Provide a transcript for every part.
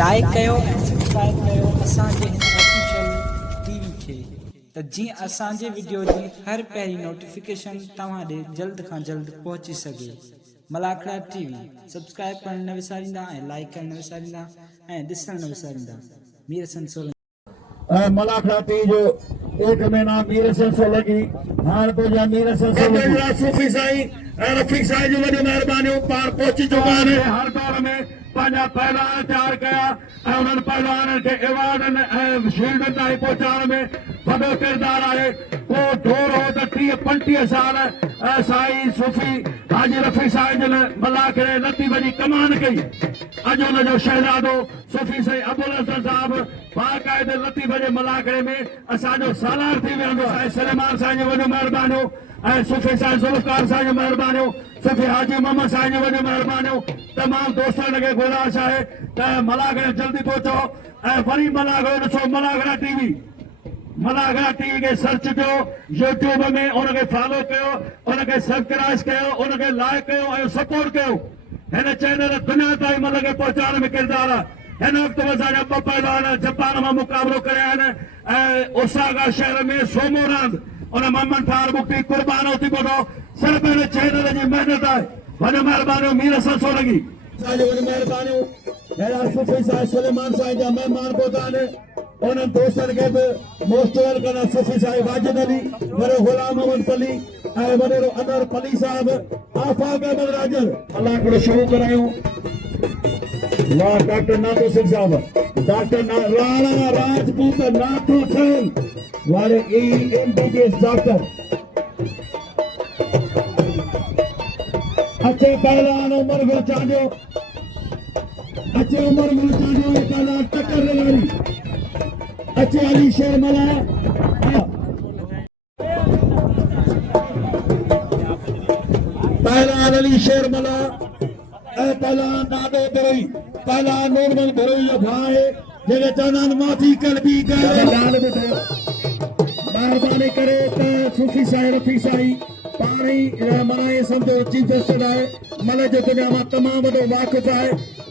Like कयो ऐं subscribe कयो असांजे हिन ऑफिशियल टीवी खे त जीअं असांजे वीडियो जी हर पहिरीं नोटिफिकेशन तव्हां ॾे जल्द खां जल्द पहुची सघे। मलाखड़ा टीवी सब्सक्राइब करण न विसारींदा ऐं लाइक करण न विसारींदा ऐं ॾिसण न विसारींदा। मीर हसन सोलंकी मलाखड़ा टीवी जो 1 महीना मीर हसन सोलंकी हाणे तो जा मीर हसन सोलंकी सूफी साईं रफीक साईं जो वॾी महिरबानियूं पाण पहुची चुका आहिनि। हर दौर में पंहिंजा पहलवान तयारु कया ऐं उन्हनि पहलवाननि खे एवॉर्डनि ऐं शील्डनि ताईं पहुचाइण में वॾो किरदारु आहे। को दौर हो त 30-35 साल साईं सूफी हाजी रफीक साईं जन मलाखड़े लती वॾी कमान कई। अॼु हुनजो शहज़ादो सूफी साईं अबुल हसन साहिब बाक़ाइदे लती वॾे मलाखड़े में असांजो सालार थी वेंदो आहे। सलेमान साईं जो वॾियूं महिरबानियूं ऐं सूफी साईं ज़ुल्फ़कार साईं जो महिरबानियूं, सूफी हाजी मोहम्मद साईं जो वॾियूं महिरबानियूं। तमामु दोस्तनि खे गुज़ारिश आहे त मलाखड़े जल्दी पहुचो ऐं वरी मलाखड़ो ॾिसो। मलाखड़ा टीवी खे सर्च कयो यूट्यूब में, उनखे फॉलो कयो, उनखे सब्सक्राइब कयो, उनखे लाइक कयो ऐं सपोर्ट कयो। हिन चैनल दुनिया ताईं मल खे पहुचाइण में किरदारु आहे। हिन वक़्तु असांजा 2 पहलवान जापान मां मुक़ाबिलो करे आया आहिनि ऐं ओसाका शहर में सोमो रांदि उन मोहम्मद फारूक मुफ्ती कुर्बानो थी पवंदो। सिर्फ़ु हिन चैनल जी महिनत आहे। वॾी महिरबानियूं मीर हसन सोलंकी असांजी वॾी महिरबानियूं। अहिड़ा सूफी साईं सलेमान साईं जा महिमान पहुता आहिनि। उन्हनि दोस्तनि खे बि मोस्ट वेलकम। सूफी साईं वाजिद अली, वॾो गुलाम मोहम्मद पली ऐं वॾेरो अनवर पली साहिब, आफ़ाक़ अहमद राजर। अलाह हिकिड़ो शुरू करायूं। वाह डॉक्टर नाथू सिंह साहब, डॉक्टर राणा राजपूत नाथू सिंह वाले MBBS डॉक्टर। अच्छे पहलवान उमर गुल चांडियो, अच्छे उमर गुल चांडियो पहलवान टक्कर लगारी, अच्छे अली शेर मला पहलवान अली शेर मला पहलवान नादो बरोई, पहलवान नूरमल बरोई जो भाउ आहे जेके चवंदा आहिनि माफ़ी कलबी कर। महिरबानी करे त सूफी साईं रफीक साईं पाण ई माना ये सम्झो चीफ गेस्ट आहे। मल जो दुनिया मां तमामु वॾो वाक़िफ़ आहे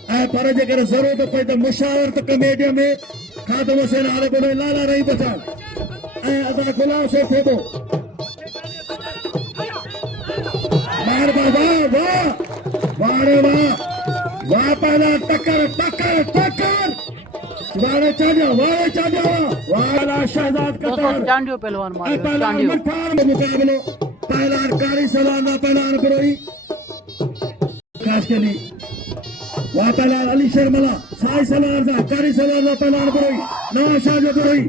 ऐं पर जेकर ज़रूरत पए त मुशावरत कमेटीअ में ख़ादम हुसैन आले बोले लाला रही बचा ऐं अदा गुलाम से थो। महिरबानी वाह वाह रे वाह वाह पहला टक्कर टक्कर टक्कर वारे चांडियो वाह शहजाद कतर चांडियो पहलवान मार पहलवान मठार में मुकाबलो। पहलवान कारी सलाना पहलवान बरोई खास के लिए वाह पहलवान अली शेर मला साई सलाना कारी सलाना पहलवान बरोई नवाज शाह जो बरोई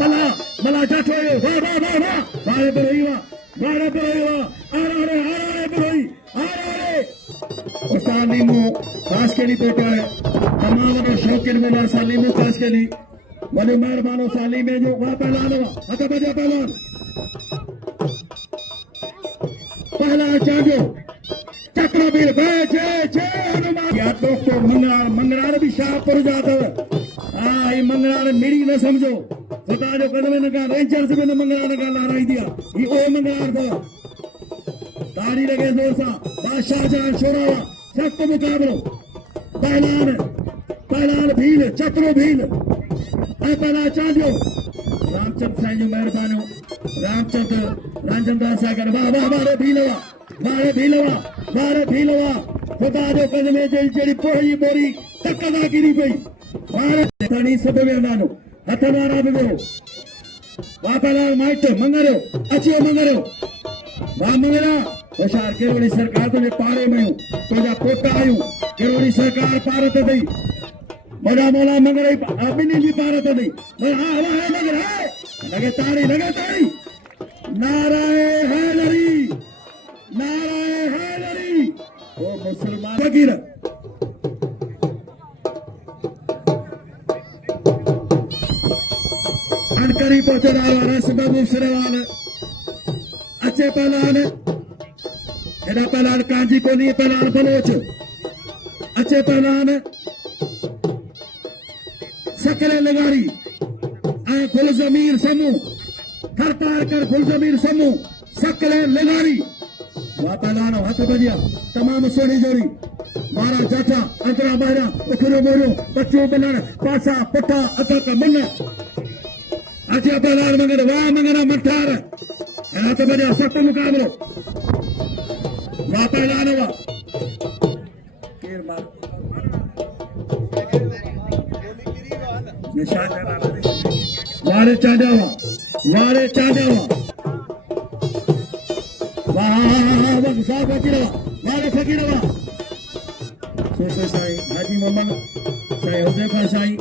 मला जाठो वाह वाह वाह वाह वारे बरोई वाह अरे बरोई अरे उस्ताद नीमू खास के लिए बेटा है। तमाम शौकीन मिलर सा नीमू खास के लिए वॾे महिरबानो साली में जो वाह पहलवान हथ बजा पहलवान चांडियो चक्रवीर या दोस्तों मंगरार भी शाहपुर जा अथव। हाँ ये मंगरार मिड़ी न समझो खुदा जो कदम न का रेंजर्स भी न मंगरार का लाराई दिया ये ओ मंगरार अथव। ताड़ी लगे जोर सा बादशाह जान शोरावा सख्त मुकाबलो। पहलवान भील चतरो भील पहला चांडियो रामचंद साईं जो महिरबानियूं। रामचंद रामचंद्र सागर वाह वाह वारे भीलवा खुदा जो कदम जहिड़ी पोही बोरी तकदा किरी पई वारे खणी सभु वेंदानो हथ वारा बि वियो। वाह पहलवान माइट मंगरो अचियो मंगरो वाह मंगरा होशियार केरोड़ी सरकार तुंहिंजे पाड़े में तुंहिंजा पोटा आहियूं। केरोड़ी सरकार पार ते अथई बड़ा मौला मंगरे ॿिन्हिनि जी पार ते अथई। हा वाह मंगर लगे ताड़ी नाराए हैदरी ओ मुसलमान फकीर अनकरी पहुंचे रस महबूब सिरेवाल अच्छे पहलवान एडा पहलवान कांजी कोनी पहलवान बलोच अच्छे पहलवान सकले लगारी गुलजमीर समूह थर पार कर गुलजमीर समूह सकले लगारी वाह पहलवान हाथ बढ़िया तमाम सोनी जोड़ी मारा चाचा अंतरा बाहरा उखरो मोरो बच्चों बलन पासा पट्टा अता का मन अच्छा पहलवान मंगना मठार हाथ बढ़िया सख्त मुकाबलो वाह पहलवान वाह केर मार निशान वारे चांदावा वाह साफ फकीरवा वारे फकीरवा सोफे साईं हाजी मोहम्मद साईं हुजैफा साईं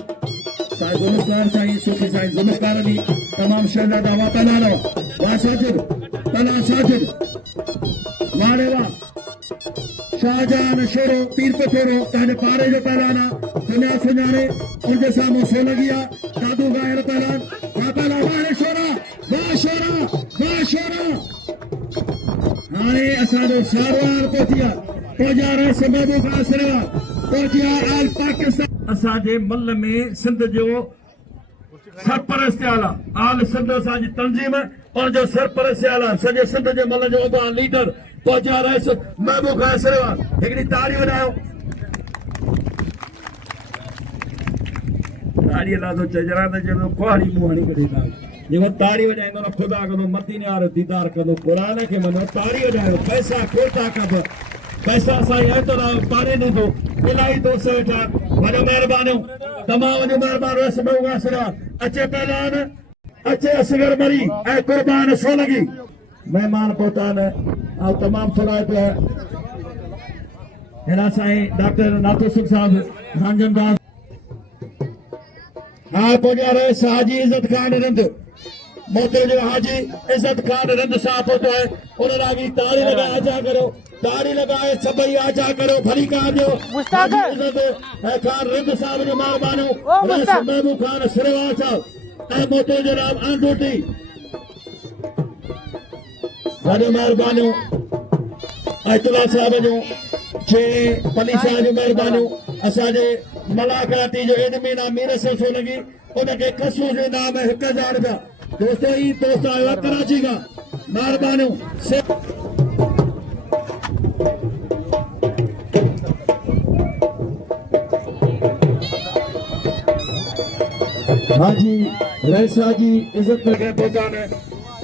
साईं जुल्फकार साईं सूफी साईं जुल्फकार अली तमाम शहजादा वाह पहलानो वाह साजिद पहला साजिद वारे वाह शाहजहान शेरो पीर पे फेरो ताने पारे जो पहलाना दुनिया सुनाने उनके सामने सो लगिया दादू गायर पहलान वाह पहला वारे शोरा वाह शोरा हाणे असांजो सारवार पहुंचा रहे सबबो का असरवा पहुंचा आल पाकिस्तान असांजे मल में सिंध जो सरपरस्त आला आल सिंध असांजी तंजीम और जो सरपरस्त आला सॼे सिंध जे मल जो वॾा लीडर पहुंचा रहे महबूब खां असरवा हिकिड़ी ताड़ी वॼायो ताड़ीअ लाइ चजरान जो कुहाड़ी मुंहुं हणी कढी था जेको ताड़ी वॼाईंदो न ख़ुदा कंदो मदीने वारो दीदार कंदो क़ुरान खे मनो ताड़ी वॼायो पैसा खोटा कब पैसा साईं अतरा पाणे ॾींदो इलाही दोस्त वेठा वॾो महिरबानियूं तमामु वॾो महिरबानी रस महबूब असरवा अचे पहलवान अचे असगर मरी ऐं कुर्बान सो लगी मेहमान पहुता न ऐं तमामु थोरा पिया हिन साईं डॉक्टर नाथू सिंह साहब नांजनदास हा पहुचा रहे हाजी इज़त खान रंद मोते जो हाजी इज़त खान रंद साहब पहुतो है उन लागी ताड़ी लगाए आजा करो ताड़ी लगाए सभई आजा करो भली का जो हाजी इज़त खान रंद साहब जो मेहमानो रस महबूब खान सिरवाल साहब ऐं मोते जो नाम आंडोटी वॾो महिरबानियूं अतुल्ला साहब जो जे पली साहब जो महिरबानियूं असांजे मलाकाती जो एडमिन मीर से सो लगी उनके कसू जे नाम 1000 रुपया दोस्तों ही दोस्त आयो आहे कराची का महिरबानियूं हाजी रैसा जी इज्जत रखे पहुचाने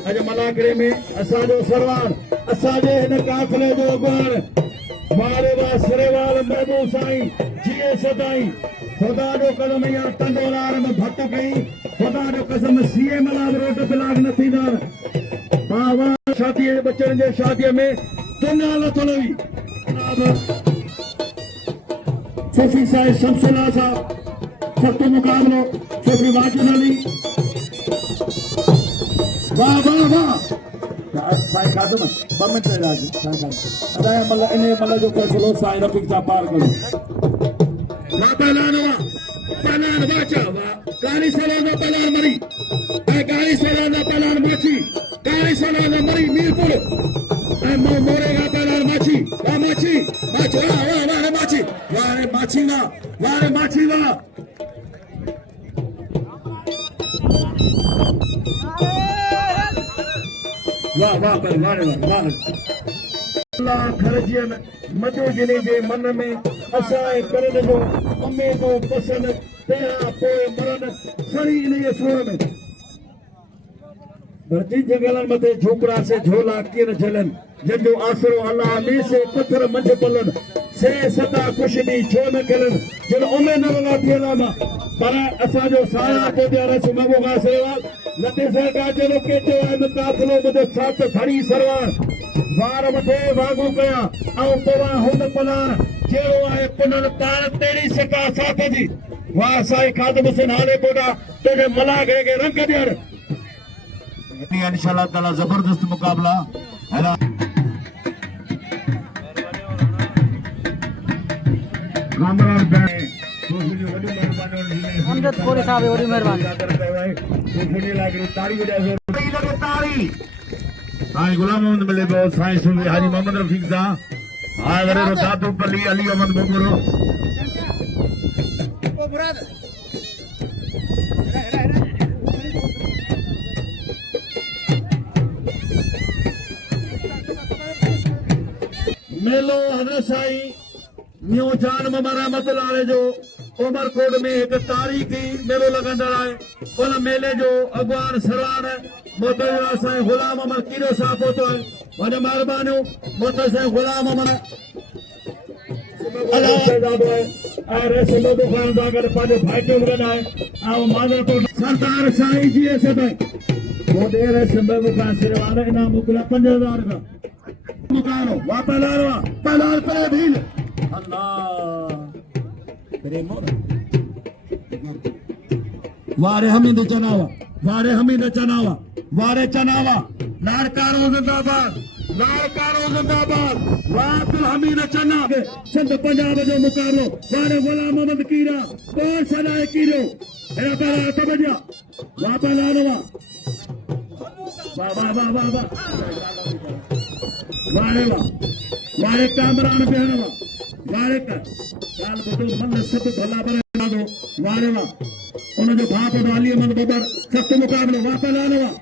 अॼु मलाकड़े में असांजो सरवार असांजे हिन काफ़िले जो अॻुवान वारे वा सिरेवाल महबूब साईं जीए सदाई खुदा जो कदम या तंडोलार में भट कई खुदा जो कसम सीए मलाब रोड बिलाग न थींदा बाबा शादी बच्चन जे शादी में दुनिया न चलवी सूफी साईं शमसुल्ला साहब सख्त मुकाबलो सूफी वाजिद अली वाह वाह वाह साईं खादम 2 मिनट राज अदा मल इने मल जो फैसलो साईं रफीक साहब पार करो वाह पहलवान वाचा वाह गाड़ी सलाना पहलवान मरी ऐ गाड़ी सलाना पहलवान माची गाड़ी सलाना मरी मीरपुर ऐ मोरेगा पहलवान माची वाह वाह माची वाह माची वाह वाह पहलवान वाह अल्लाह खरजियन मजो जिने जे मन में असाए करन जो उम्मीदो पसंद तेरा पोए मरन सड़ी इन सूर में धरती जंगलन मथे झोपड़ा से झोला किन झलन जंजो आसरो अल्लाह में से पत्थर मंझ पलन से सदा कुछ दी छो न कलन जिन उम्मीद न लगा थियला मा पर असा जो साया को दिया सुमगो गा सेवाल लते से का चलो केचो है काफलो मुझे साथ खड़ी सरवार वार मथे वागू कया औ पवा हुन पलार जेरो आहे पुनन पार तेरी सका साथ जी वाह साईं खादम हुसैन हाले पोडा तेरे मलागे के रंग दियर इंशाअल्लाह ताला जबरदस्त मुकाबला है रामराम भाई अमजद कोरी साहब बड़ी मेहरबानी ताड़ी लगे ताड़ी हां गुलाम मोहम्मद मिले बहुत साईं सुन हाजी मोहम्मद रफीक साहब हां गरे दादू पली अली अहमद बोगरो ओ मुराद मेलो हज़रत साईं न्यू जान मोहम्मद रहमतुल्लाह अलैह जो उमरकोट में एक तारीख़ी मेलो लगंदड़ आहे। उन मेले जो अॻवान सरवार मोहतरम साईं ग़ुलाम अहमद कीरो साहब पहुतो आहे। वॾी महिरबानियूं मोहतरम साईं ग़ुलाम अहमद सरदार साईं जी सरवार इनाम मोकिलिया 5000 का मुकानो पहलार करे भील वारे हमीद चनावा वारे हमीद चनावा वारे चनावा लाड़कारो जिंदाबाद लाड़कारो जिंदाबाद वाबिल हमीद चना सिंध पंजाब जो मुकाबलो वारे गुलाम अहमद कीरा कौन सदाए कीरो एरा पहला तबजा वा पहला वाह वाह वाह वाह वाह वारे वाह वारे कामरान बेहन वाह वारे का साल बदो मन सब भला बना दो वारे वाह उन जो बाप वाली मन बबर सख्त मुकाबलो वाह पहला वाह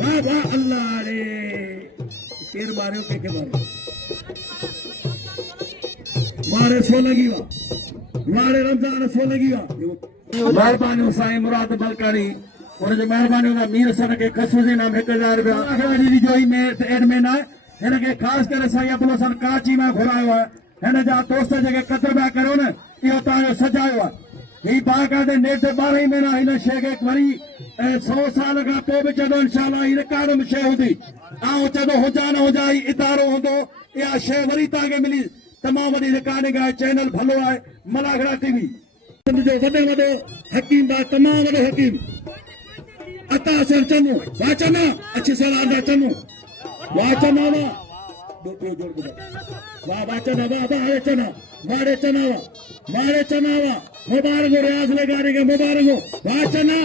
वाह वाह अल्लाह रे केर मारियो के मारियो वारे सो लगी वाह वारे रमजान सो लगी वाह मेहरबानी साईं मुराद बलकानी उनजी मेहरबानी हुन मीर सन खे ख़ुशूसी नाम 1000 रुपया जी जो ही में एडमिन आहे हिन खे ख़ासि करे साईं अब्दुल हसन कराची में घुरायो आहे। हिन जा दोस्त जेके क़दर पिया करियो न इहो तव्हांजो सजायो आहे। ही बाक़ाइदे नेट 12 महीना हिन शइ खे वरी 100 साल खां पोइ बि चवंदो इंशाअल्लाह ही रिकॉर्ड में शइ हूंदी ऐं चवंदो हुजा न हुजा ही इदारो हूंदो इहा शइ वरी तव्हांखे मिली। तमामु वॾी रिकॉर्डिंग आहे चैनल भलो आहे मलागड़ा टीवी जो वॾे वॾो हकीम आहे तमामु वॾो हकीम अता सर चनो वाचना अच्छी सलाह दा चनो वाचना वाह वाह वाचना वाह वाह चना वारे चना मुबारक हो रियाज लगाने के मुबारक हो वाचना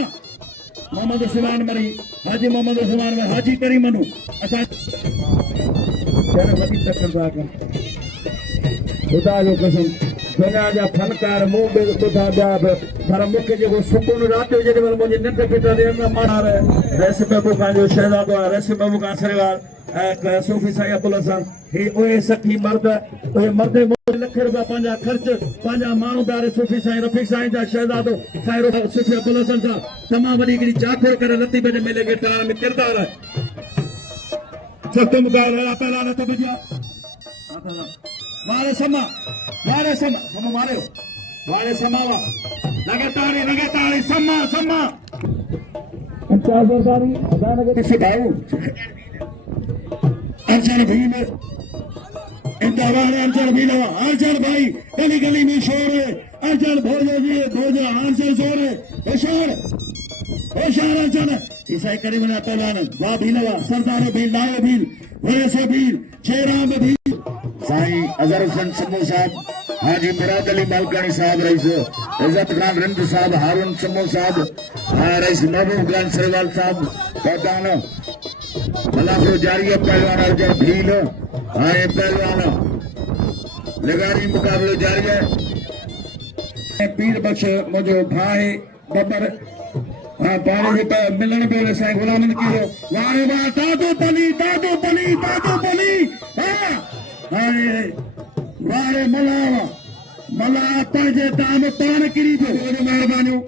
मोहम्मद उस्मान मरी हाजी मोहम्मद उस्मान में हाजी करी मनु असा वॾी तकरदा का खुदा जो कसम दुनिया जा फनकार मुंह में ॿुधा ॿिया बि पर मूंखे जेको सुकून राति जो जेॾीमहिल मुंहिंजी निंड फिटंदी माना रेसिम महबूब खान जो शहज़ादो आहे रेसिम महबूब खान सरवार ऐं सूफ़ी साईं अब्दुल हसन ही उहे सखी मर्द उहे मर्द लख रुपया पंहिंजा ख़र्च पंहिंजा माण्हू प्यारे सूफ़ी साईं रफ़ीक साईं जा शहज़ादो साईं सूफ़ी अब्दुल हसन साहब तमामु वॾी हिकिड़ी चाखोर करे लतीफ़े जे मेले खे ठाहिण में किरदारु आहे। सख़्त मुक़ाबिला पहिला न त बुझिया वारे समा समा मारियो वारे समावा लगातार समा अर्जन भीम अर्जन भीलवा अर्जन भाई गली गली में शोर है अर्जन भोजो जी भोजो अर्जन शोर है होशियार अर्जन ईसाई करीमना तौलान वाह भीलवा सरदार भील लायो भील वरेसो भील जयराम भील साईं अजहर हुसैन समू साहब हाजी मुराद अली मालकानी साहब रईस इज्जत खान रिंद साहब हारून समू साहब रईस महबूब खान सरवाल साहब पौधान मलाफरो जारिया पहलवान अर्जन भील हाए पहलवान लगारी मुकाबलो जारी है पीर बख्श मुझो भाई बबर पानी से मिलन पे साईं गुलाम की वारे वाह दादो पली वारे मला पंहिंजे ताम तान किरी थो महिरबानियूं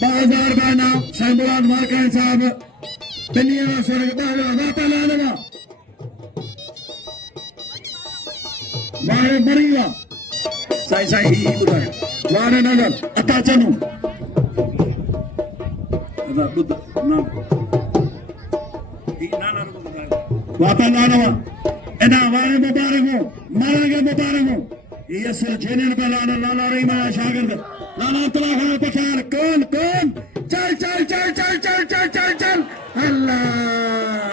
2000 रुपया इनाम साईं मुराद मालकानी साहब दिल्लीअ मां स्वर्ग वारे मरी वा साईं ही ॿुधाए वारे नज़र अता चनू वापा लानवा एना वारे मुबारक हो मारेंगे मुबारक हो ये सर जेनल पे लाना लाला रही मैं शागिर्द लाला तला खान पछाड़ कौन चल अल्लाह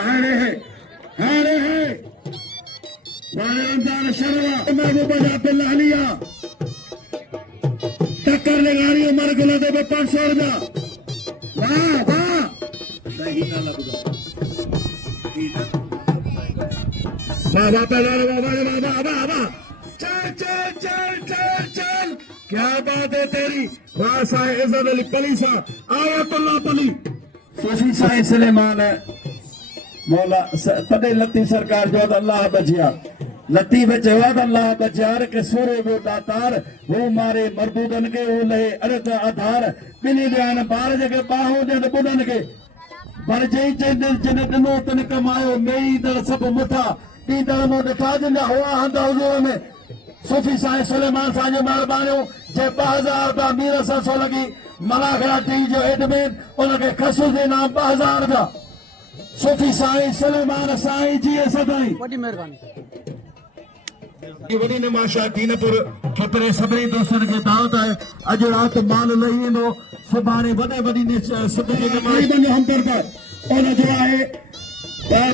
हरे है वारे रमजान शरवा महबूब अब्दुल्लाह लिया टक्कर लगानी उमर गुला दे 500 रुपया वाह सही ना लगदा वाह चल क्या बात है तेरी वाह साईं इज्जत अली पली साहब आयतुल्लाह पली सूफी साईं सुलेमान मौला तॾहिं लती सरकार जो अल्लाह बचिया लतीफ़ जवाब अल्लाह बजार के सूरे वो दातार वो मारे मरबूदन के वो लहे अरत आधार बिनी ध्यान बार जगह बाहों जन बुदन के पर जई चंदल जन दनो तन कमायो मेरी दर सब मुठा ती दर मो दिखा जंदा हुआ हंदा हुजूर में सूफी साईं सुलेमान साईं जो मेहरबानियों जे 2000 रुपया मीर सां सो लगी मलाखड़ा टी जो एडमिन उनके खसूस जे नाम 2000 रुपया सूफी साईं सुलेमान साईं जी सदाई वॾी महिरबानी ये वडी नमाशा दीनपुर खतरे सभी दोस्तन के दावत है अज रात माल लही नो सुभाणे वडे वडी ने सभी के नमाज बन हम पर और जो है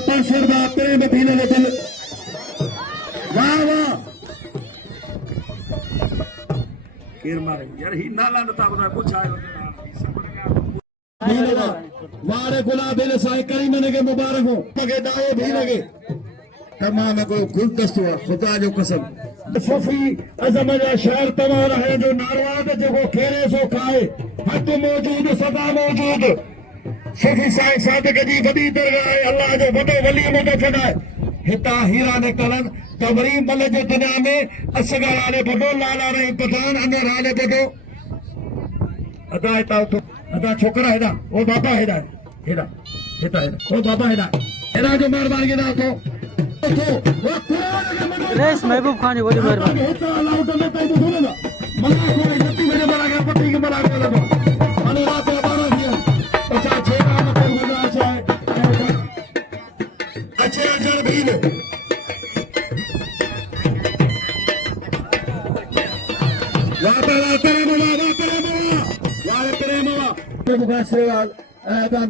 परसर बा तेरे में भी ने दिल वाह वाह केर मारे यार ही नाला नता बता कुछ आयो वारे गुलाब ने साईं करीम ने के मुबारक हो मगे दाओ भी लगे तमाम को गुलदस्तो खुदा जो कसम सूफी अजम जा शहर तमाम है जो नारवाद जो खेरे सो खाए हक मौजूद सदा मौजूद सूफी साईं सादिक जी वडी दरगाह है अल्लाह जो वडो वली मुदफन है हिता हीरा ने कलन कबरी मल जो दुनिया में असगर आले बडो लाला रे पठान अंदर आले बडो अदा है तो अदा छोकरा है ना ओ बाबा है ना हेड़ा हेता है ओ बाबा है ना हेड़ा जो मेहरबानी के ना तो रेस महबूब खान जी वॾी महिरबानी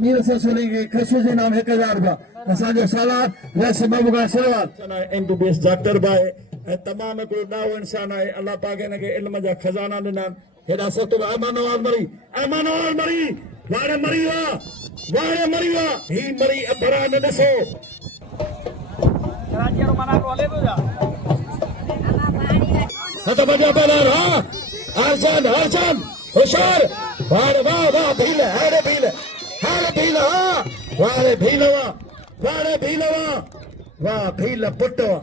मीर से सुनेंगे खसूस नाम 1000 रुपया असांजो सालार वैसे महबूबा सलवार एमबीबीएस डॉक्टर बाए तमाम को दाव इंसान है अल्लाह पाक ने के इल्म जा खजाना दिना हेडा सतो अमान नवाज मरी वारे मरी वा ही मरी अबरा ने दसो कराची रो मना को ले तो जा हत बजा पहला हां हरचंद होशियार वारे वाह भील हारे भील वारे भीलवा वाह भील पुटवा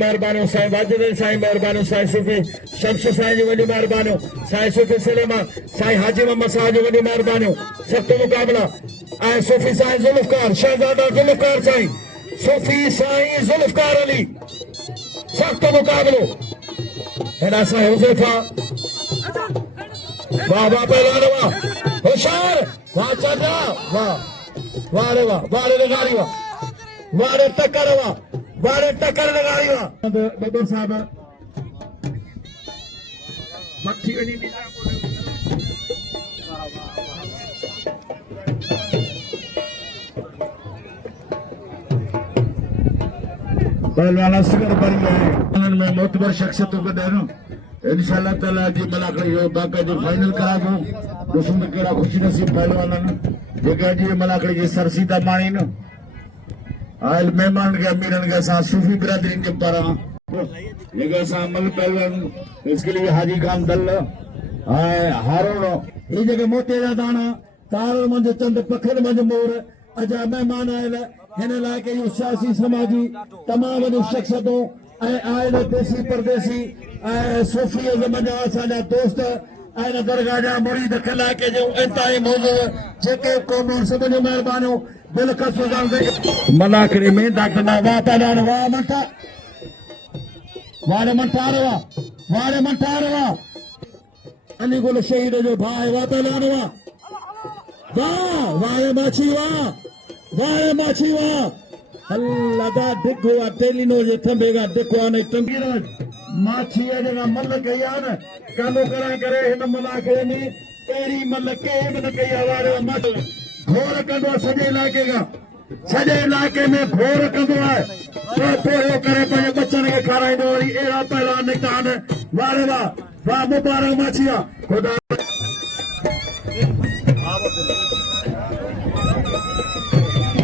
मेहरबानो साईं वाजिद साईं मेहरबानो साईं सूफी शम्स साईं जी वडी मेहरबानो साईं सूफी सुलेमान साईं हाजी मोहम्मद साहब जी वडी मेहरबानो सख्त मुकाबला ऐ सूफी साईं जुल्फकार शहजादा जुल्फकार साईं सूफी साईं जुल्फकार अली सख्त मुकाबलो हेडा साईं हुजैफा वाह पहलवान वाह होशियार वाह चाचा वाह रे लगारी वाह टक्कर लगारी वाह बबर साहब मक्खी वनी पहलवान असगर बन गए में मोतबर शख्सियतों को दे रहा इंशाअल्लाह ताला जी मलाकड़ी हो बाका जो फाइनल करा दो उसमें केड़ा खुशी नसीब पहलवान जेका जी मलाकड़ी जी सरसीदा मानी न आयल मेहमान के अमीरन के साथ सूफी बिरादरी के पारा जेका सा मल पहलवान इसके लिए हाजी खान दल आए हारून ये जगह मोते दा दाना तार मंज चंद पखर मंज मोर अजा मेहमान आयल हिन लाए के सियासी समाजी तमाम शख्सियतों आयल देसी परदेसी सूफी जमाना असांजा दोस्त आयल दरगाह जा मुरीद खला के जो इंतहाई मौजूद जेके कौम सब जो मेहरबानो बिल्कुल सुजान दे मलाकड़ी में डॉक्टर वाह पहलवान वाह मंटा वारे मंटारवा अली गोल शहीद जो भाई वाह पहलवान वाह वारे माछी वाह अल्लाह दा दिखो टेलिनो जे थंबेगा दिखो आने टंगीराज माछी जगह मल गया न कानो कराए करे हिन मलाकड़ी में एरी मल के न कई वारे मत घोर कंदो सजे इलाके में घोर कंदो है तो यो करे पंहिंजे बच्चन खे खाराईंदो वरी अहिड़ा पहलवान निकिता आहिनि वारे वाह मुबारक माछिया खुदा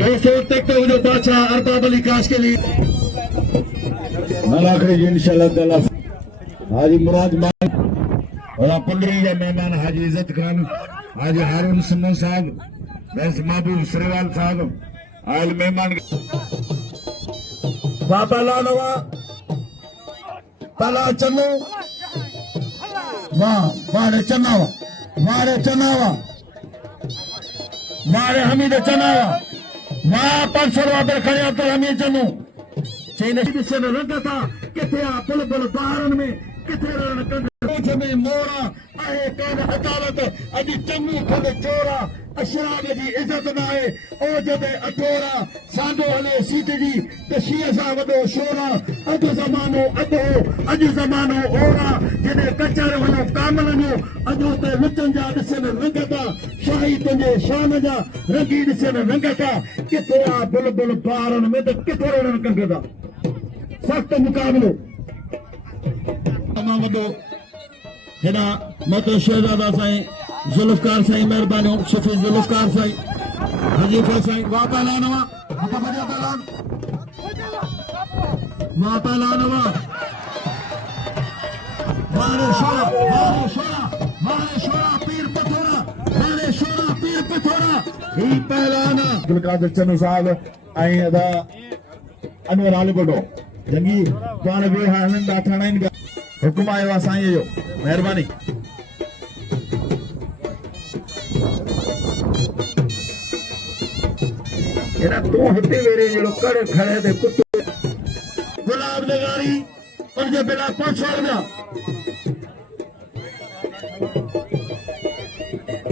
दोस्तों तक तो जो बादशाह अरबाब अली काश के लिए मलाकड़ी जी इंशाअल्लाह ताला हाजी मुराद मान और पंद्रह के मेहमान हाजी इज्जत खान हाजी हारून सुन्नो साहब बैस महबूब श्रीवाल साहब आयल मेहमान बाबा लानवा पहला चन्नू वाह वारे चन्नावा वारे चन्नावा वारे हमीद चन्नावा वाह 500 रुपये खड़े अब्दुल हमीद चन्नू चीन से रंग था किथे आ बुलबुल बहारन में किथे रण कंध में मोरा आहे कान अदालत अॼु चङी खंड चोरा अशराब जी इज़त न आहे ओ जॾहिं अठोरा सांडो हले सीट जी त शींहं सां वॾो शोरा अधु ज़मानो अधो अॼु ज़मानो ओरा जॾहिं कचर वञो कामल जो अॼु त लुटनि जा ॾिसनि रंग था शाही तुंहिंजे शान जा रंगी ॾिसनि रंग था किथे आ बुलबुल बहारन में त किथे रण कंध था सख़्त मुक़ाबिलो तमामु वॾो हेॾा मतो शहज़ादा साईं जुल्फकार साईं महिरबानी सुफ़ी जुल्फकार साईं हजीफ़ा साईं वाह पहलवान वाह हथ बजा पहलवान वाह पहलवान वाह वारे शोरा वारे शोरा वारे शोरा पीर पथोरा वारे शोरा पीर पथोरा ही पहलवान अब्दुल कादिर चन्नू साहब ऐं अदा अनवर आलिकोटो जंगी पाण बि हलनि था ठाणाइनि पिया हुकुम आयो आहे साईं जो महिरबानी एड़ा तू हिते वेरे जहिड़ो कड़ खड़े ते कुतो गुलाब नगारी उनजे बिना 500 रुपया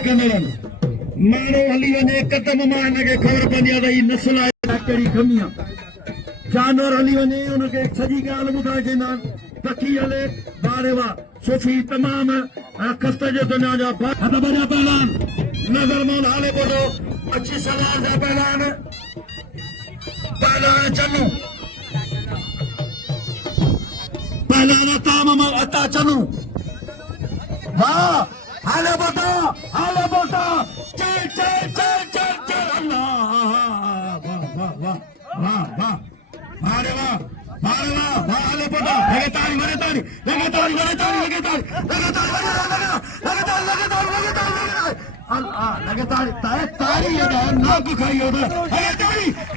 कंदड़नि माण्हू हली वञे कदम मां हिनखे ख़बर पवंदी आहे त हीअ नस्ल आहे कहिड़ी खमी आहे जानवर हली वञे उनखे सॼी ॻाल्हि ॿुधाए चवंदा आहिनि पखी हले बारे वाह सुफ़ी तमाम खस्त जो दुनिया जा हथ बजा पहलवान नज़र मोल हाले बोलो अच्छी सलाह जा पहलवान पहलवान चन्नू पहलवान ताम अता चन्नू वाह हाले बोटा चल चल चल चल चल अल्लाह वाह वाह वाह वाह वाह अरे वाह अरे वाह वाह हाले बोटा लगे ताली लगे ताली लगे ताली लगे ताली लगे ताली लगे ताली लगे ताली लगे ताली लगे ताली अल्लाह लगे ताली ताली ये नाक खाई होता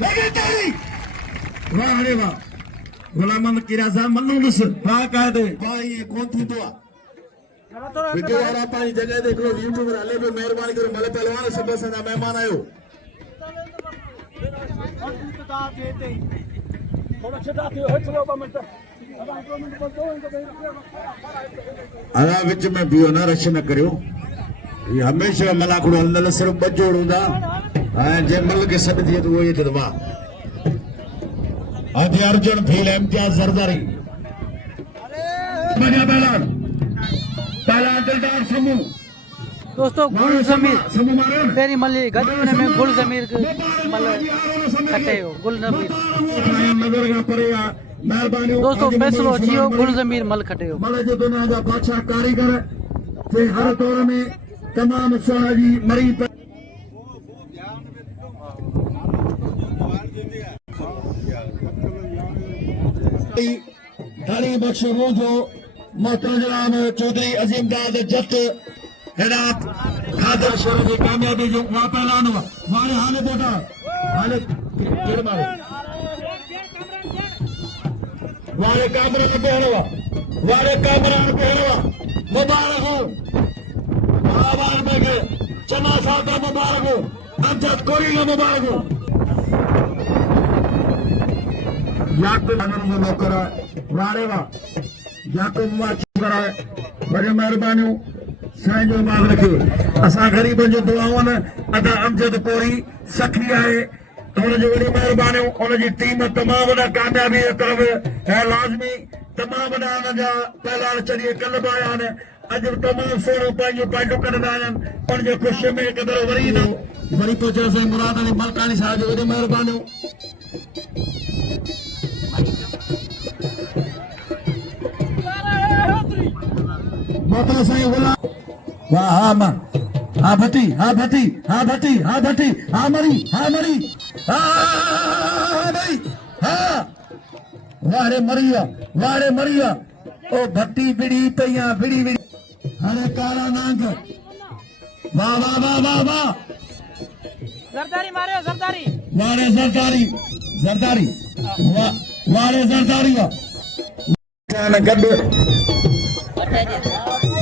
लगे ताली वाह अरे वाह गुलाम किराजा मन्नूस वाह कह दे वाह ये कौन थी तो वीडियो वाला पानी जगह देख लो यूट्यूब पर हले पे मेहरबानी करो भले पहलवान सब संजा मेहमान आयो थोड़ा छटा थियो है चलो 2 मिनट अना विच में बियो ना रश न करियो ये हमेशा मलाकड़ो हलंदल सिर्फ बजोड़ हूंदा ऐं जे मल के सॾ थिए त उहो ई थदवा आज अर्जुन भील इम्तियाज ज़रदारी बढ़िया पहलवान दिलदार समूह दोस्तों गुल जमीर तेरी मल्ली गजने में गुल जमीर मल खटे हो गुल जमीर दोस्तों फैसलो जियो गुल जमीर मल खटे हो मल जो दुनिया जा बादशाह कारीगर जे हर दौर में तमाम सुहाजी मरीज धड़ी बख्श रोजो मोहतरम चौधरी अजीमदाद जट हेडात खादर शहर की कामयाबी जो वहां पहलवान हुआ वाले हाले बोटा हाले केड़ मारे वाले कामरा पे हलवा वाले कामरा पे हलवा मुबारक हो आवाज में के चना साहब का मुबारक हो अमजद कोरी का मुबारक हो याकूब अनर नौकर वारे वा याकूब वा करा बड़े मेहरबानी साईं जो माल रखियो असां ग़रीबनि जो दुआउनि अदा अमजद कोरी सखी आहे हुनजी वॾी महिरबानी हुनजी टीम तमामु वॾा कामयाबी जी तरफ़ है लाज़मी तमामु वॾा हुनजा पहलवान चढ़ी कल्ब आया आहिनि अॼु तमामु सुहिणो पंहिंजूं पाइटूं कढंदा आहिनि हुनजे ख़ुशीअ में क़दुरु वरी पहुचो साईं मुराद अली मलकानी साहिब जी वॾी महिरबानी माता साईं गुलाम वाह हाँ मां हाँ भटी हाँ भटी हाँ भटी हाँ भटी हाँ मरी हाँ मरी हाँ भाई हाँ वारे मरिया ओ भट्टी बिड़ी पैया बिड़ी बिड़ी हरे काला नांग वाह वाह वाह वाह वाह जरदारी मारे जरदारी वारे जरदारी वारे जरदारी गड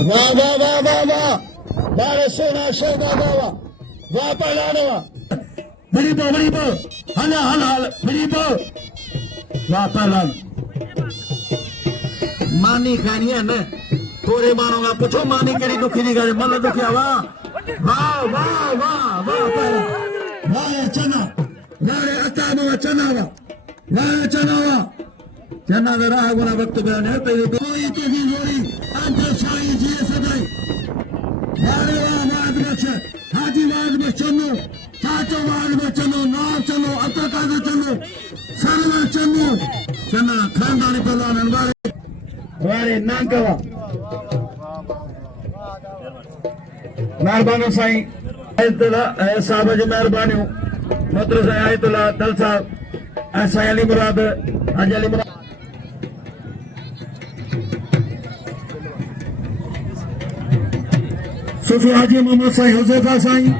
वाह वाह वाह वाह वाह वाह सोना सोना वाह वाह पहलवान वाह बड़ी बो हला हला हल बड़ी बो वाह पहलवान मानी खानी है न थोड़े मानोगा पूछो मानी केड़ी दुखी दी गल मन दुखिया वाह वाह वाह वाह वाह पहलवान वाह चना वाह अता वाह चना वाह चना वाह चना दे राह गुना वक्त बयान है तेरी कोई तेरी जोड़ी अंत शाही जी सदाई वारे वाह वाद बच हाजी वाद में चनो चाचो वाद में चनो नाम चनो अतका दे चनो सरवर चनो चना खानदानी पहलवान वारे नांकवा मेहरबानी साईं आयतुल्ला साहब जी मेहरबानी मदरसा आयतुल्ला दल साहब ऐसा अली मुराद हाजी अली मुराद सूफी हाजी मोहम्मद साईं हुजैफा साईं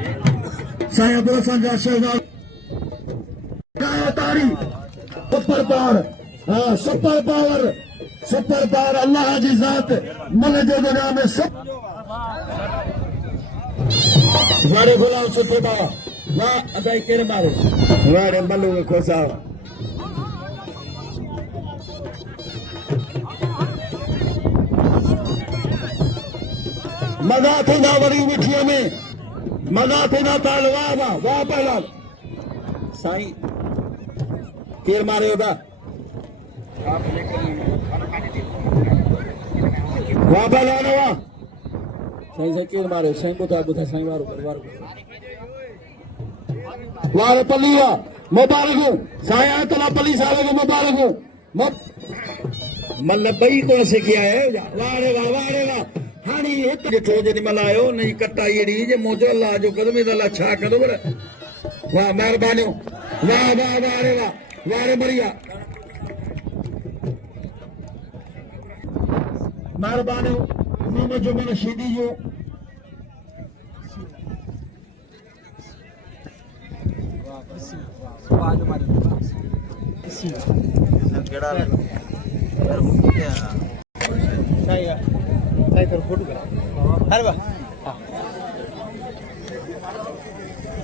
साईं अब्दुल हसन जा शहजाद गायो तारी सुपर पावर हां सुपर पावर अल्लाह जी जात मन जे दुनिया में सब वारे गुलाम सुठे बाबा वाह अदाई केरे मारे वारे मल्लू खोसा मजा थींदा वरी मिठीअ में मजा थींदा ताल वाह वाह वाह पहलवान साईं केर मारे होगा वाह पहलवान वाह साईं से केर मारे साईं बुधा साईं वारो वारे पलिया मुबारक साईं आयतुल्ला पली साहब को मुबारक मन बई कौन से किया है वारे वाह हानी एक ॾिठो जेॾी महिल आयो नई कटाई अहिड़ी जे मोजो अलाह जो कदम अलाह छा कंदो पर वाह महिरबानियूं वाह वाह वारे वाह वारे बढ़िया महिरबानियूं मोहम्मद जुमन शीदी जो फोटो करा अरे वाह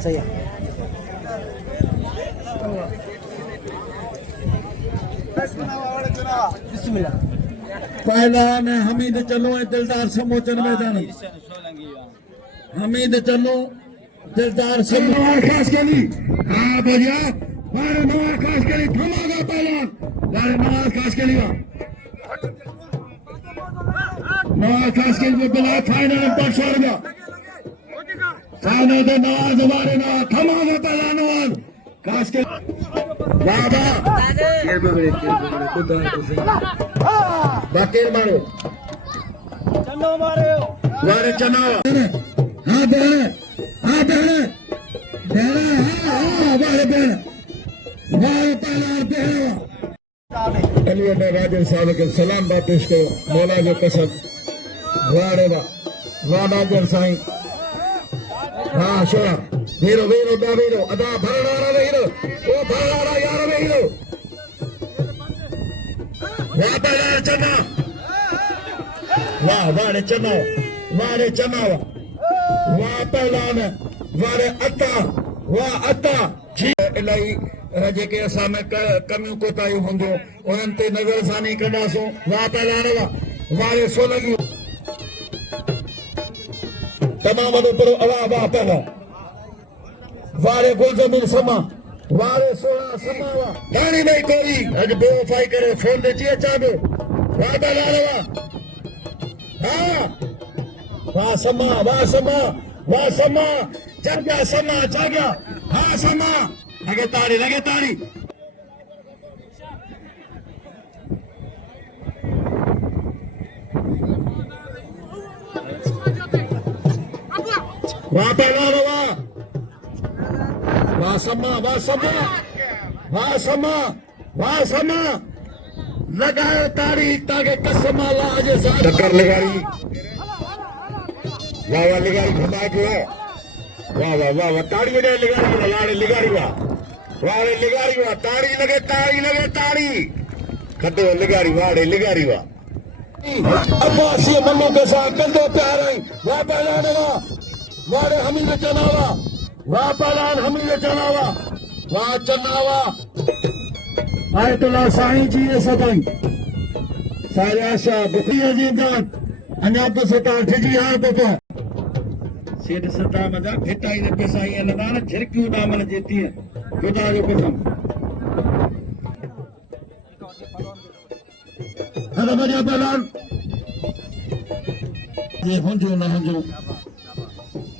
सही है पहलवान हमीद चलो दिलदार समोचन मैदान हमीद चलो दिलदार समोचन खास के लिए हाँ बढ़िया वारे नवाज खास के लिए थमागा पहलवान वारे नवाज खास के लिए नवाज खास के लिए बिला फाइनल पर शोरबा फाइनल दे नवाज वारे नवाज थमागा पहलवान नवाज खास के बाबा बाकेर मारो चन्नो मारो वारे चन्नो हाँ बहने बहने हाँ वारे बहने वारे पहलवान बहने अली अब्बा राजन साहब के सलाम पेश कयो मौला जो कसम वारे वाह राजन साईं हाँ शोरा वीरो अदा भरणारा वीरो ओ भरणारा यार वीरो वाह पहलवान चन्ना वाह वारे चन्ना वाह पहलवान वारे अता जी इलाही जेके असां में कमियूं कोताहियूं हूंदियूं उन्हनि ते नज़रसानी कंदासूं वाह पहलवान वारे सोलंगियूं तमामु वॾो पर वाह पहलवान वारे गुलज़मीर समा वारे सोना समा वाह पाणी में कोई अॼु बेवफ़ाई करे फोन ते अची अचां पियो वाह पहलवान वाह समा जाॻिया समा जाॻिया हाँ समा लगे ताड़ी वाह पहलवान वाह समा लगायो ताड़ी ताके कसम अल्लाह जे साथ टक्कर लगाई वाह लगाई घुमा के वाह ताड़ी ने लगाई लाड़े लगाई वाह ताड़ी लगे ताड़ी खड्डो लगाई वाड़े लगाई वाह अब्बासी मल्लू के साथ कंधे पे आ रही वाह पहलान वारे हमीद चनावा वाह पहलान हमीद चनावा वाह चनावा आयतुल्ला साईं जी ने सदाई सारे आशा बुखिया जी जान अनाप सता ठिजी हार तो सेठ सता मजा भेटाई ने पैसा ये लगाना झिरकियों दामन जेती है खुदा जो कसम हलो मजा पहलान ये हुंजो न हुंजो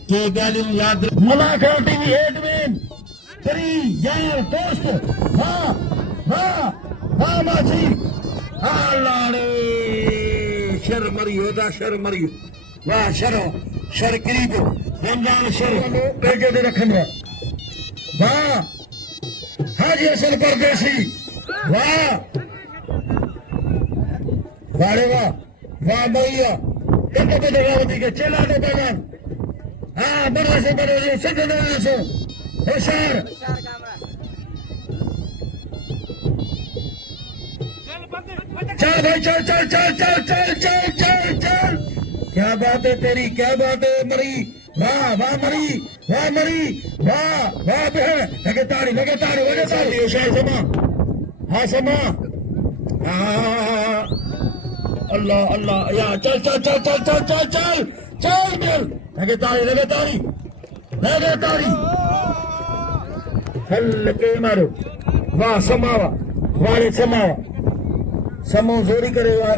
के गालियों याद मलाखा टीवी एडमिन तेरी यार दोस्त हाँ हाँ हाँ मासी हाँ लाड़े शर मरियो दा शर मरियो वाह शरो शर करीब रमजान शर पेजे दे रखने वाह हाजी असल परदेसी वाह वाड़े वाह वाह मैया एक तो दगावती के चला दो बगान हाँ बड़ा से सजने से होशियार चल भाई चल चल चल चल चल चल चल चल क्या बात है तेरी क्या बात है मरी वाह वाह मरी वाह वाह बहन लगे ताड़ी होशियार समा हाँ समा हाँ अल्लाह अल्लाह या चल चल चल चल चल चल चल चल मिल लगे ताड़ी हल के मारो वाह समावा वाले समावा समूह जोरी करे वाह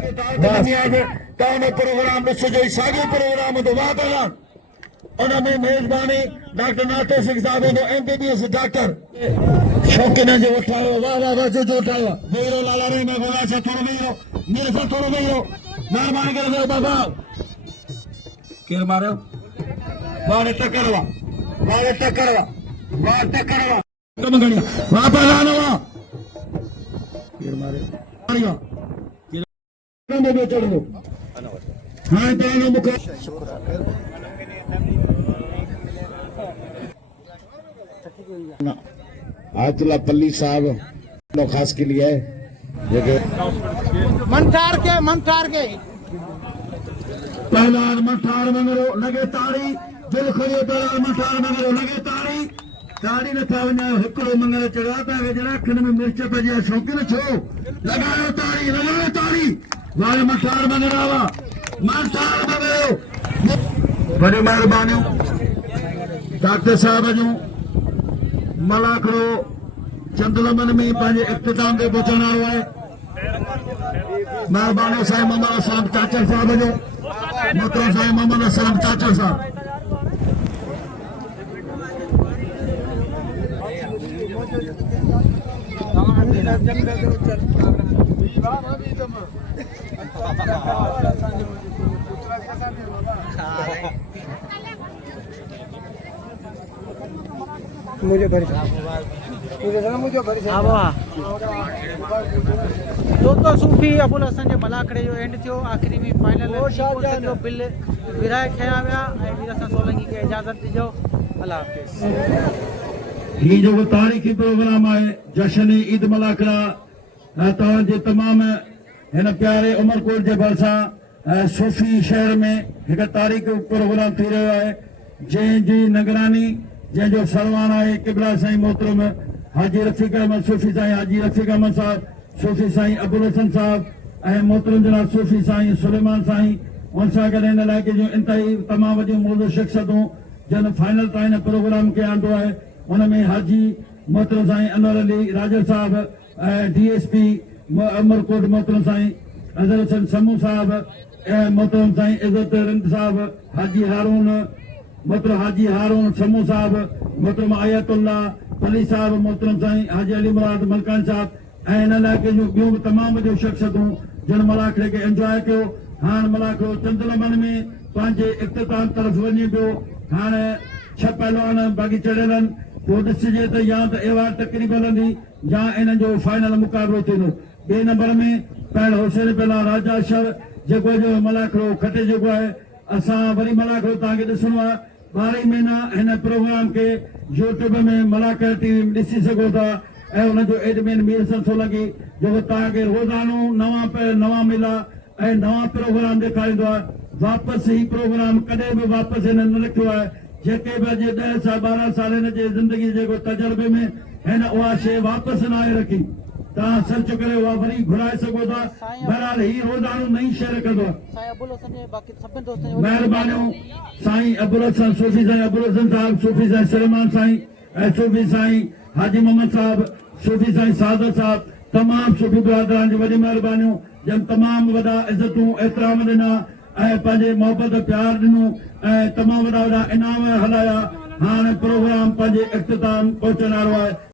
प्रोग्राम ॾिसो जो साॻियो प्रोग्राम तो वाह पहलान उनमें मेज़बानी डॉक्टर नातो सिंह साहब जो MBBS डॉक्टर शौकीन जो उठायो वाह वाह वाह जो उठायो वेरो लाला रे मैं बोला से थोड़ो वेरो मेरे साथ थोड़ो वेरो मेहरबानी करे बाबा केर मारो वाह टकरवा कम गणिया वाह पहलान वाह केर मारे मारिया केर में चढ़ लो हां तानो मुख आयतुल्ला पल्ली साहब खास के लिए है मंठार के पहलान मठार मंगरो लगे ताड़ी दिल खड़ियो पहलान मठार मंगरो लगे ताड़ी न था वञा हिकिड़ो मंगल चढ़ा था जरा खन में मिर्च पइजी शौक़ीन छो लगायो ताड़ी वारे मठार मंगरावा मठार मंगरो बड़ी मेहरबानियूं डॉक्टर साहब जूं मलाखड़ो चंदलमन में पंहिंजे इख्तिताम ते पहुचण वारो आहे मेहरबानी साईं मोहम्मद असलम चाचर साहब जो मोहतरम साईं मोहम्मद असलम चाचर साहब दोस्तों सूफ़ी अबुल हसन जे मलाखड़े जो एंड थियो आख़िरी में फाइनल जो बिल विराए खया विया ऐं वीर असां सोलंकी खे इजाज़त ॾिजो अल्लाह हाफ़िज़ ही जो तारीख़ी प्रोग्राम है जश्न ईद मलाखड़ा तव्हांजे तमाम हिन प्यारे उमरकोट जे भरिसां सूफ़ी शहर में एक तारीख़ प्रोग्राम थी रहियो आहे जंहिंजी निगरानी जंहिंजो सरवान आहे किबला साईं मोहतरम हाजी रफ़ीक अहमद सूफ़ी साईं हाजी रफ़ीक अहमद साहब सूफ़ी साईं अबुल हसन साहब ऐं मोहतरम जनाब सूफ़ी साईं सुलेमान साईं उन सां गॾु हिन इलाइक़े जूं इंतहाई तमामु वॾियूं मौजूद शख़्सियतूं जन फाइनल ताईं हिन प्रोग्राम खे आंदो आहे उनमें हाजी मोहतरम साईं अनवर अली राजर साहब DSP उमरकोट मोहतरम साईं अज़हर हसन समूह साहब मोहतरम साईं इज़्ज़त रिंद साहब हाजी हारून मोहतरम हाजी हारून समूह साहब मोहतरम आयतुल्ला पली साहब मोहतरम साईं हाजी अली मुराद मलकान साहब ऐं हिन इलाइक़े जूं ॿियूं बि तमामु वॾियूं शख़्सियतूं जिन मलाखड़े खे एंजॉय कयो हाणे मलाखड़ो चंदलमन में पंहिंजे इख़्तिताम तरफ़ वञे पियो हाणे 6 पहलवान बाक़ी चढ़ियल आहिनि पोइ ॾिसिजे त या त एवार्ड तकरीब हलंदी या इन्हनि जो फाइनल मुक़ाबिलो थींदो ॿिए नंबर में पहिरियों हुसैन पहिला राजा शर जेको जो मलाखड़ो खटे जेको आहे असां वरी मलाखड़ो तव्हांखे ॾिसणो आहे 12 महीना हिन प्रोग्राम खे यूट्यूब में मलाखड़ TV में ॾिसी सघो था ऐं हुनजो एडमिन मीर हसन सोलंकी जेको तव्हांखे रोज़ानो नवां मेला ऐं नवां प्रोग्राम ॾेखारींदो आहे वापसि ही प्रोग्राम कॾहिं बि वापसि हिन न रखियो आहे जेके बि अॼु 10 साल 12 साल हिन जे ज़िंदगी जेको तजुर्बे में हिन उहा शइ वापसि न आहे रखी तव्हां सर्च करे उहा वरी घुराए सघो था बहरहाल ही रोज़ानो नई शइ रखंदो आहे साईं अबुल हसन जे बाक़ी सभिनि दोस्तनि जो महिरबानियूं साईं अबुल हसन सूफ़ी साईं अबुल हसन साहिब सूफ़ी साईं सलमान साईं ऐं सूफ़ी साईं हाजी मोहम्मद साहब सूफ़ी साईं सादत साहब तमामु सूफ़ी बिरादरान जी वॾी महिरबानियूं जन तमामु वॾा इज़तूं एतिराम ॾिना ऐं पंहिंजे मोहबत प्यार ॾिनो ऐं तमामु वॾा वॾा इनाम हलाया हाणे प्रोग्राम पंहिंजे इख़्तिताम पहुचण वारो आहे।